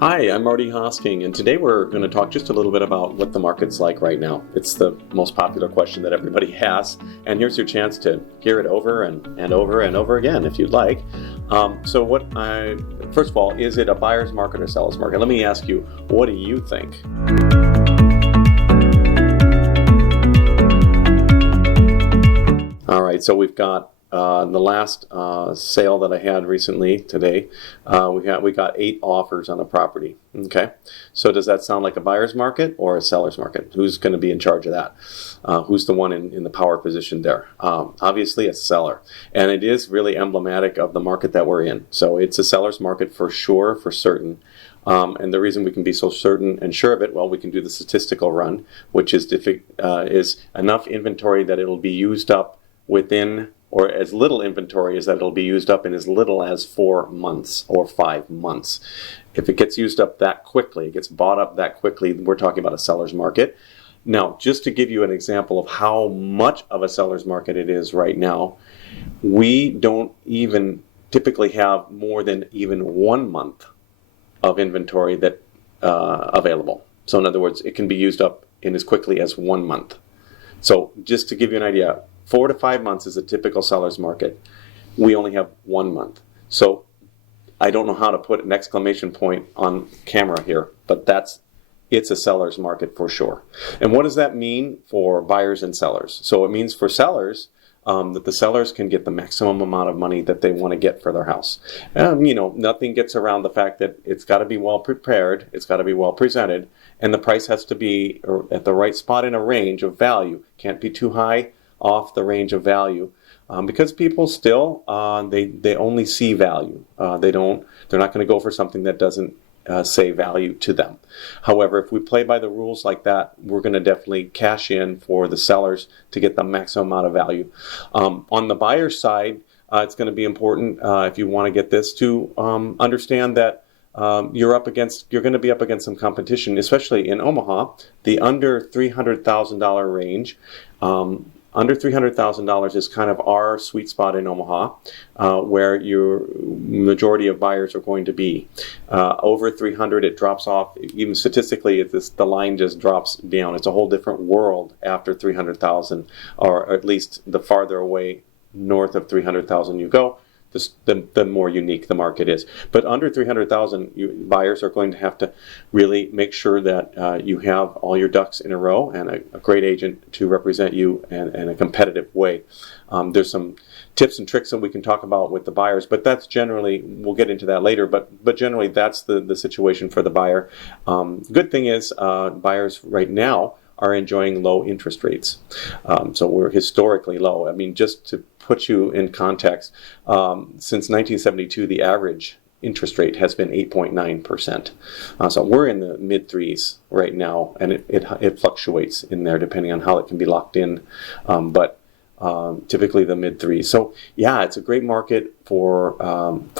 Hi, I'm Marty Hosking, and today we're going to talk just a little bit about what the market's like right now. It's the most popular question that everybody has, and here's your chance to hear it over and over and over again if you'd like. First of all, is it a buyer's market or seller's market? Let me ask you, what do you think? All right, so we've got the last sale that I had recently today, we got 8 offers on a property. Okay, so does that sound like a buyer's market or a seller's market? Who's going to be in charge of that? Who's the one in the power position there? Obviously a seller, and it is really emblematic of the market that we're in. So it's a seller's market for sure, for certain. And the reason we can be so certain and sure of it, well, we can do the statistical run, which is enough inventory that it'll be used up within, or as little inventory as that it'll be used up in as little as 4 months or 5 months. If it gets used up that quickly, it gets bought up that quickly, we're talking about a seller's market. Now, just to give you an example of how much of a seller's market it is right now, we don't even typically have more than even 1 month of inventory that available. So in other words, it can be used up in as quickly as 1 month. So just to give you an idea, 4 to 5 months is a typical seller's market. We only have 1 month. So I don't know how to put an exclamation point on camera here, but it's a seller's market for sure. And what does that mean for buyers and sellers? So it means for sellers that the sellers can get the maximum amount of money that they want to get for their house. Nothing gets around the fact that it's got to be well prepared, it's got to be well presented, and the price has to be at the right spot in a range of value. Can't be too high off the range of value, because people still they only see value. They're not going to go for something that doesn't say value to them. However, if we play by the rules like that, we're going to definitely cash in for the sellers to get the maximum amount of value. On the buyer's side, it's going to be important if you want to get this to understand that you're going to be up against some competition, especially in Omaha. The under $300,000 range. Under $300,000 is kind of our sweet spot in Omaha, where your majority of buyers are going to be. Over 300, it drops off. Even statistically, the line just drops down. It's a whole different world after 300,000, or at least the farther away north of 300,000 you go, the more unique the market is. But under 300,000, buyers are going to have to really make sure that you have all your ducks in a row and a great agent to represent you in a competitive way. There's some tips and tricks that we can talk about with the buyers, but that's generally, we'll get into that later, but generally that's the situation for the buyer. Good thing is buyers right now are enjoying low interest rates. So we're historically low. I mean, just to put you in context, since 1972, the average interest rate has been 8.9%. So we're in the mid threes right now, and it fluctuates in there depending on how it can be locked in, but typically the mid threes. So yeah, it's a great market for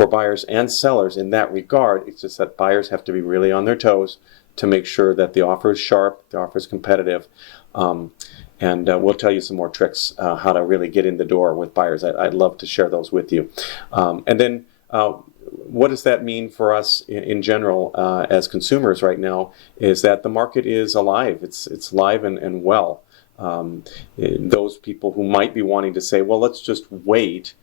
buyers and sellers in that regard. It's just that buyers have to be really on their toes to make sure that the offer is sharp, the offer is competitive, and we'll tell you some more tricks how to really get in the door with buyers. I'd love to share those with you. And then what does that mean for us in general as consumers right now is that the market is alive. It's live and well. Those people who might be wanting to say, well, let's just wait.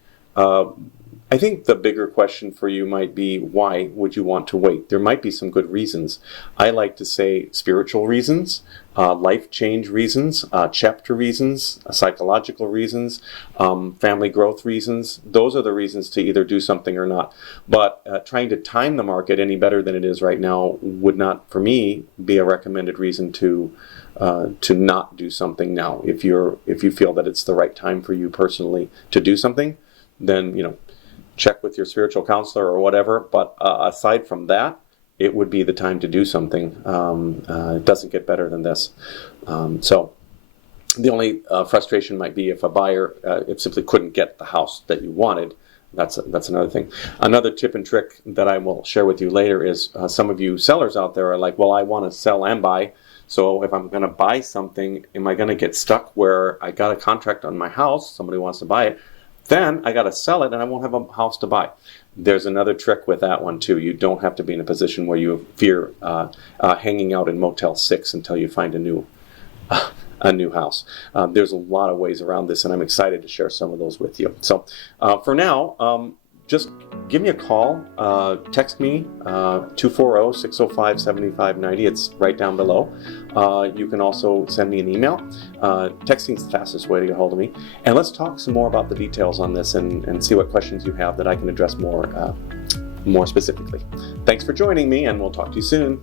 I think the bigger question for you might be, why would you want to wait? There might be some good reasons. I like to say spiritual reasons, life change reasons, chapter reasons, psychological reasons, family growth reasons. Those are the reasons to either do something or not. But trying to time the market any better than it is right now would not, for me, be a recommended reason to not do something now. If you feel that it's the right time for you personally to do something, then check with your spiritual counselor or whatever. But aside from that, it would be the time to do something. It doesn't get better than this. So the only frustration might be if a buyer simply couldn't get the house that you wanted. That's another thing. Another tip and trick that I will share with you later is some of you sellers out there are like, well, I want to sell and buy. So if I'm going to buy something, am I going to get stuck where I got a contract on my house, somebody wants to buy it, Then I got to sell it and I won't have a house to buy. There's another trick with that one too. You don't have to be in a position where you fear hanging out in Motel 6 until you find a new house. There's a lot of ways around this, and I'm excited to share some of those with you. So for now, just give me a call, text me, 240-605-7590. It's right down below. You can also send me an email. Texting is the fastest way to get hold of me. And let's talk some more about the details on this and see what questions you have that I can address more specifically. Thanks for joining me, and we'll talk to you soon.